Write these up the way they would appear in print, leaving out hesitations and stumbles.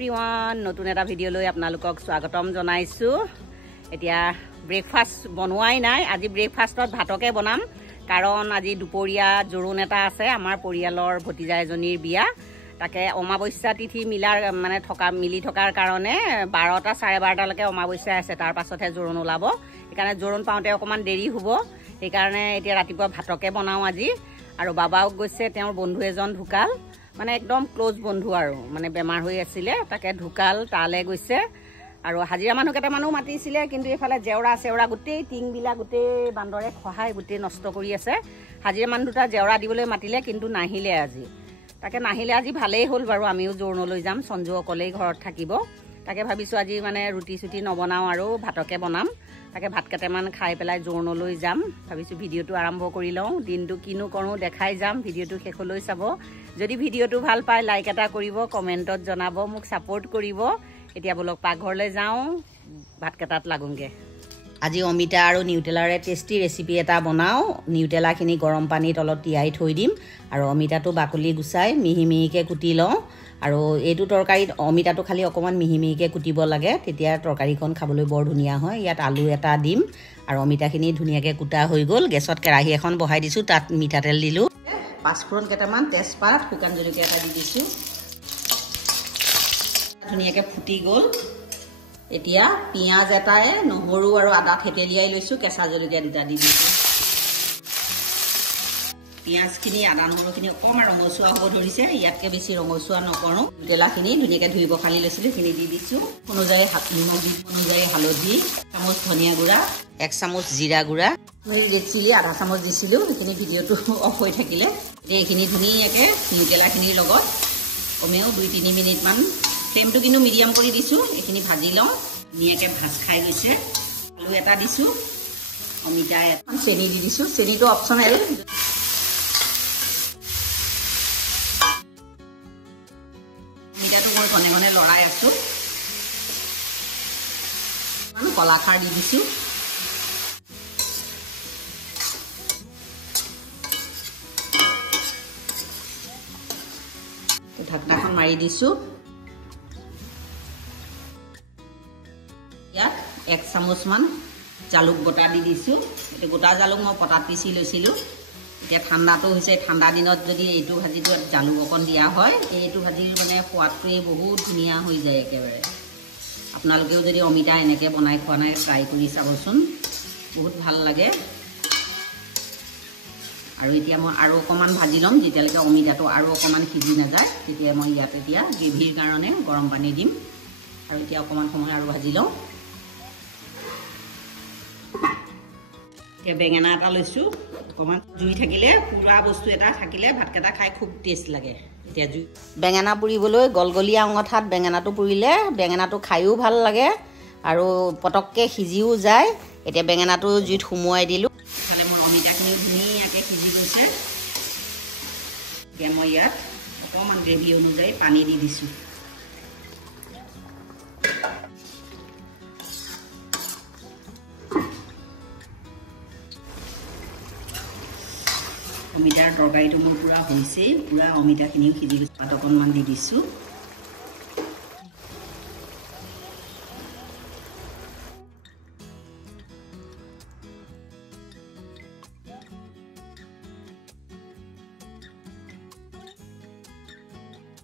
Everyone নতুন এটা ভিডিঅ'লৈ আপোনালোকক স্বাগতম জনাইছোঁ। এতিয়া ব্ৰেকফাষ্ট বনোৱাই নাই, আজি ব্ৰেকফাষ্টত ভাতকে বনাম, কাৰণ আজি দুপৰীয়া জোৰোণ এটা আছে আমাৰ পৰিয়ালৰ ভতিজা এজনীৰ বিয়া। তাকে অমাৱস্যা তিথি মিলি থকাৰ কাৰণে 12টা 12:30লৈকে অমাৱস্যা আছে, তাৰ পাছতহে জোৰোণ ওলাব। সেইকাৰণে জোৰোণ পাওঁতে অকণমান দেৰি হ'ব, সেইকাৰণে এতিয়া ৰাতিপুৱা ভাতকে বনাওঁ আজি। আৰু বাবাও গৈছে, তেওঁৰ বন্ধু এজন ঢুকাল, একদম ক্লোজ বন্ধু আৰু বেমাৰ হৈ আছিলে, তাকে ঢুকাল, তালৈ গৈছে। আৰু হাজিৰা মানুহ কেইটামানো মাতিছিলে, কিন্তু এইফালে জেওৰা চেওৰা গোটেই টিংবিলাক গোটেই বান্দৰে খহাই গোটেই নষ্ট কৰি আছে। হাজিৰা মানুহ দুটা জেওৰা দিবলৈ মাতিলে, কিন্তু নাহিলে আজি। তাকে নাহিলে আজি ভালেই হ'ল বাৰু, আমিও জোৰোণলৈ যাম, সঞ্জু অকলেই ঘৰত থাকিব। তাকে ভাবিছোঁ আজি ৰুটি চুটি নবনাওঁ আৰু ভাতকে বনাম। তাকে ভাত কেইটামান খাই পেলাই জোৰোণলৈ যাম ভাবিছোঁ। ভিডিঅ'টো আৰম্ভ কৰি লওঁ, দিনটো কিনো কৰোঁ দেখাই যাম, ভিডিঅ'টো শেষলৈ চাব। যদি ভিডিঅ'টো ভাল পায় লাইক এটা কৰিব, কমেণ্টত জনাব, মোক ছাপোৰ্ট কৰিব। এতিয়া বলক পাকঘৰলৈ যাওঁ, ভাতকেইটাত লাগোঁগৈ। আজি অমিতা আৰু নিউটেলাৰে টেষ্টি ৰেচিপি এটা বনাওঁ। নিউটেলাখিনি গৰম পানীত অলপ তিয়াই থৈ দিম, আৰু অমিতাটো বাকলি গুচাই মিহি মিহিকৈ কুটি লওঁ। আৰু এইটো তৰকাৰীত অমিতাটো খালি অকণমান মিহি মিহিকৈ কুটিব লাগে, তেতিয়া তৰকাৰীখন খাবলৈ বৰ ধুনীয়া হয়। ইয়াত আলু এটা দিম, আৰু অমিতাখিনি ধুনীয়াকৈ কুটা হৈ গ'ল। গেছত কেৰাহী এখন বহাই দিছোঁ, তাত মিঠাতেল দিলোঁ, পাঁচফোৰণ কেইটামান, তেজপাত, শুকান জলকীয়া এটা দি দিছোঁ। ধুনীয়াকৈ ফুটি গ'ল। এতিয়া পিঁয়াজ এটাই, নহৰু আৰু আদা থেতেলিয়াই লৈছোঁ, কেঁচা জলকীয়া দুটা দি দিছোঁ। পিঁয়াজখিনি আদা নহৰুখিনি অকণমান ৰঙচুৱা হ'ব ধৰিছে, ইয়াতকৈ বেছি ৰঙচুৱা নকৰোঁ। নিউটেলাখিনি ধুনীয়াকৈ ধুই পখালি লৈছিলোঁ, সেইখিনি দি দিছোঁ। অনুযায়ী নিমখ অনুযায়ী হালধি, 1 চামুচ ধনিয়া গুড়া, 1 চামুচ জিৰা গুড়া, ৰেড চিলি আধা চামুচ দিছিলোঁ, সেইখিনি ভিডিঅ'টো অফ হৈ থাকিলে। এতিয়া এইখিনি ধুনীয়াকৈ নিউটেলাখিনিৰ লগত কমেও 2-3 মিনিটমান, ফ্লেমটো কিন্তু মিডিয়াম কৰি দিছোঁ, এইখিনি ভাজি লওঁ। ধুনীয়াকৈ ভাজ খাই গৈছে। আলু এটা দিছোঁ, অমিতা এখন, চেনি দি দিছোঁ, চেনিটো অপশ্যনেল। অমিতাটো মই ঘনে ঘনে লৰাই আছোঁ। কলাখাৰ দি দিছোঁ। ঢাকনাখন মাৰি দিছোঁ। ইয়াত 1 চামুচমান জালুক বটা দি দিছোঁ। এইটো গোটা জালুক মই পটাত পিচি লৈছিলোঁ। এতিয়া ঠাণ্ডাটো হৈছে, ঠাণ্ডা দিনত যদি এইটো ভাজিটো জালুক অকণ দিয়া হয়, এইটো ভাজিৰ সোৱাদটোৱে বহুত ধুনীয়া হৈ যায় একেবাৰে। আপোনালোকেও যদি অমিতা এনেকৈ বনাই খোৱা নাই, ট্ৰাই কৰি চাবচোন, বহুত ভাল লাগে। আৰু এতিয়া মই আৰু অকণমান ভাজি ল'ম, যেতিয়ালৈকে অমিতাটো আৰু অকণমান সিজি নাযায়, তেতিয়া মই ইয়াত এতিয়া গ্ৰেভিৰ কাৰণে গৰম পানী দিম। আৰু এতিয়া অকণমান সময় আৰু ভাজি লওঁ। এতিয়া বেঙেনা এটা লৈছোঁ, অকণমান জুই থাকিলে, পুৰা বস্তু এটা থাকিলে ভাতকেইটা খাই খুব টেষ্ট লাগে। এতিয়া বেঙেনা পুৰিবলৈ গলগলীয়া অঙঠাত বেঙেনাটো পুৰিলে বেঙেনাটো খায়ো ভাল লাগে, আৰু পটককৈ সিজিও যায়। এতিয়া বেঙেনাটো জুইত সুমুৱাই দিলোঁ। ইফালে মোৰ অমিতাখিনিও ধুনীয়াকৈ সিজি গৈছে। এতিয়া মই ইয়াত অকণমান গ্ৰেভি অনুযায়ী পানী দি দিছোঁ। অমিতাৰ তৰকাৰীটো মোৰ পূৰা হৈছেই, পূৰা অমিতাখিনিও সিজি গৈছে। পাত অকণমান দি দিছোঁ।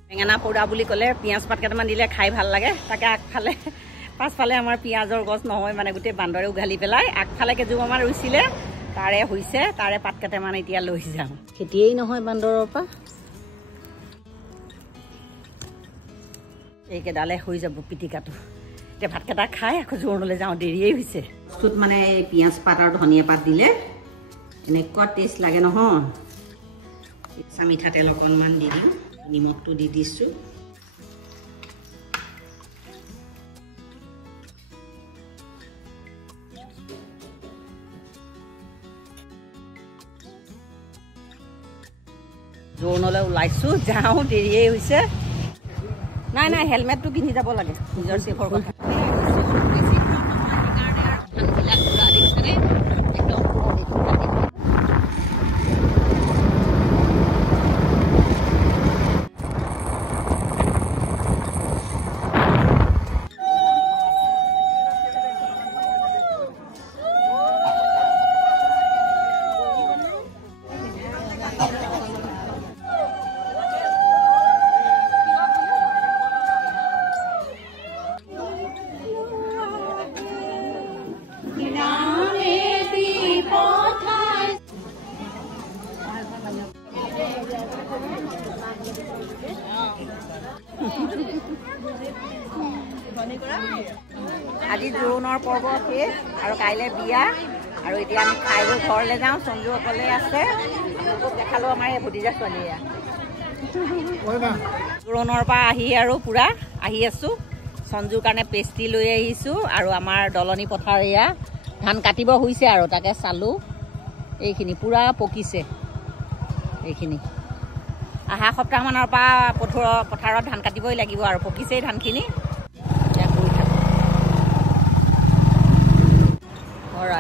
বেঙেনা পোৰা বুলি ক'লে পিঁয়াজ পাত কেইটামান দিলে খাই ভাল লাগে। তাকে আগফালে পাছফালে আমাৰ পিঁয়াজৰ গছ নহয়, গোটেই বান্দৰে উঘালি পেলাই। আগফালে কেইজোপামান ৰুইছিলে, তাৰে হৈছে, তাৰে পাত কেইটামান এতিয়া লৈ যাম। খেতিয়েই নহয় বান্দৰৰ পৰা, এইকেইডালে হৈ যাব পিটিকাটো। এতিয়া ভাতকেইটা খাই আকৌ জোৰোণলৈ যাওঁ, দেৰিয়েই হৈছে। বস্তুত পিঁয়াজ পাত আৰু ধনিয়া পাত দিলে এনেকুৱা টেষ্ট লাগে নহয়। কেঁচা মিঠাতেল অকণমান দি দিওঁ, নিমখটো দি দিছোঁ। জোৰোণলৈ ওলাইছোঁ, যাওঁ, দেৰিয়েই হৈছে। নাই হেলমেটটো পিন্ধি যাব লাগে, নিজৰ চেফৰ কথা। আজি জোৰোণৰ পৰ্ব শেষ আৰু কাইলৈ বিয়া আৰু এতিয়া আমি খাই বৈ ঘৰলৈ যাওঁ সঞ্জু অকলে আছে দেখালো আমাৰ এই ভতিজা ছোৱালীয়া জোৰোণৰ পৰা আহি আৰু পুৰা আহি আছোঁ সঞ্জুৰ কাৰণে পেষ্ট্ৰি লৈ আহিছোঁ আৰু আমাৰ দলনি পথাৰ এয়া ধান কাটিব হৈছে আৰু তাকে চালোঁ এইখিনি পুৰা পকিছে এইখিনি আহা সপ্তাহমানৰ পৰা পথাৰত ধান কাটিবই লাগিব আৰু পকিছেই ধানখিনি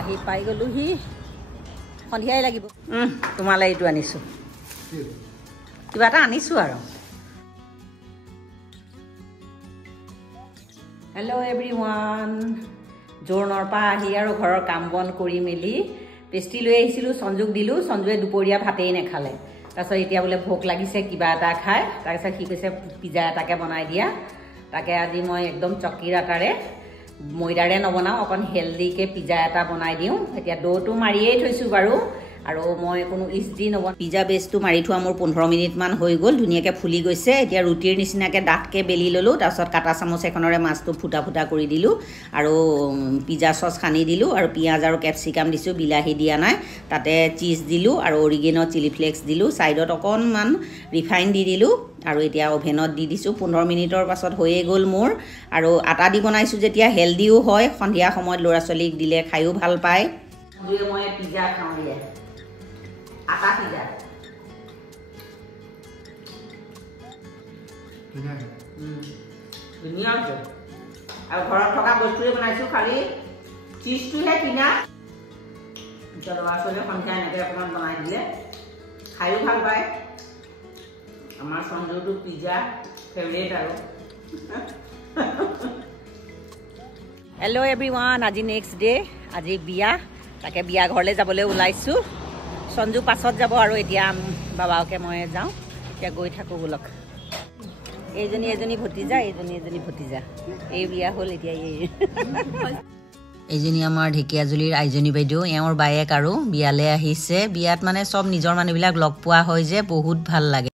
আহি পাই গ'লোহি সন্ধিয়াই লাগিব তোমালৈ এইটো আনিছোঁ কিবা এটা আনিছোঁ আৰু হেল্ল' এভৰিৱান জোৰোণৰ পৰা আহি আৰু ঘৰৰ কাম বন কৰি মেলি পেষ্ট্ৰি লৈ আহিছিলোঁ সঞ্জুক দিলোঁ সঞ্জুৱে দুপৰীয়া ভাতেই নাখালে তাৰপিছত এতিয়া বোলে ভোক লাগিছে কিবা এটা খায় তাৰপিছত সি কৈছে পিজ্জা এটাকে বনাই দিয়া তাকে আজি মই একদম চকীৰ আটাৰে ময়দাৰে নবনাওঁ অকণ হেল্ডিকে পিজ্জা এটা বনাই দিওঁ এতিয়া ড'টো মাৰিয়েই থৈছোঁ বাৰু আৰু মই কোনো ইষ্ট দি নবনাওঁ পিজ্জা বেচটো মাৰি থোৱা মোৰ 15 মিনিটমান হৈ গ'ল ধুনীয়াকৈ ফুলি গৈছে এতিয়া ৰুটিৰ নিচিনাকৈ ডাঠকৈ বেলি ল'লোঁ তাৰপিছত কাটা চামুচ এখনেৰে মাছটো ফুটা ফুটা কৰি দিলোঁ আৰু পিজ্জা চচ সানি দিলোঁ আৰু পিঁয়াজ আৰু কেপচিকাম দিছোঁ বিলাহী দিয়া নাই তাতে চিজ দিলোঁ আৰু অৰিগেনো চিলি ফ্লেক্স দিলোঁ ছাইডত অকণমান ৰিফাইন দি দিলোঁ আৰু এতিয়া অভেনত দি দিছোঁ 15 মিনিটৰ পাছত হৈয়ে গ'ল মোৰ আৰু আটা দি বনাইছোঁ যেতিয়া হেল্ডিও হয় সন্ধিয়া সময়ত ল'ৰা ছোৱালীক দিলে খায়ো ভাল পায় মই পিজ্জা খাওঁ আটা পিজ্জা ধুনীয়া হৈছে আৰু ঘৰত থকা বস্তুৰে বনাইছোঁ খালি চিজটোহে কিনা ল'ৰা ছোৱালীয়ে সন্ধিয়া এনেকৈ অকণমান বনাই দিলে খায়ো ভাল পায় আমাৰ সঞ্জুটো পিজ্জা ফেভৰেট আৰু হেল্ল' এভৰিৱান আজি নেক্সট ডে আজি বিয়া তাকে বিয়া ঘৰলৈ যাবলৈ ওলাইছোঁ সঞ্জু পাছত যাব আৰু এতিয়া বাবাকে মই যাওঁ এতিয়া গৈ থাকোঁ বোলক এজনী ভতিজা এজনী ভতিজা এই বিয়া হ'ল এতিয়া এইজনী আমাৰ ঢেকীয়াজুলিৰ আইজনী বাইদেউ এওঁৰ বায়েক আৰু বিয়ালৈ আহিছে বিয়াত মানে চব নিজৰ মানুহবিলাক লগ পোৱা হয় যে বহুত ভাল লাগে